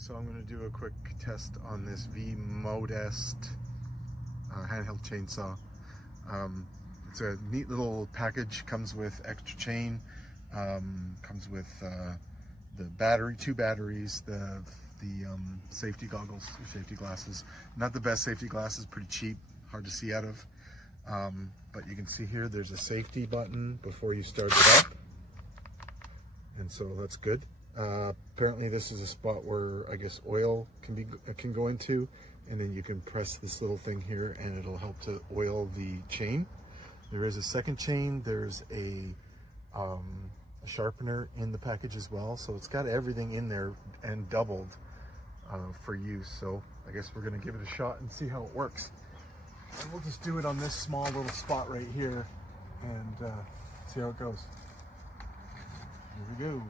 So I'm going to do a quick test on this V-Modest handheld chainsaw. It's a neat little package, comes with extra chain, comes with the battery, 2 batteries, the safety goggles, safety glasses. Not the best safety glasses, pretty cheap, hard to see out of. But you can see here there's a safety button before you start it up, and so that's good. Apparently this is a spot where I guess oil can go into, and then you can press this little thing here and it'll help to oil the chain. There is a second chain. There's a sharpener in the package as well, so it's got everything in there and doubled for use. So I guess we're gonna give it a shot and see how it works. And we'll just do it on this small little spot right here and see how it goes. Here we go.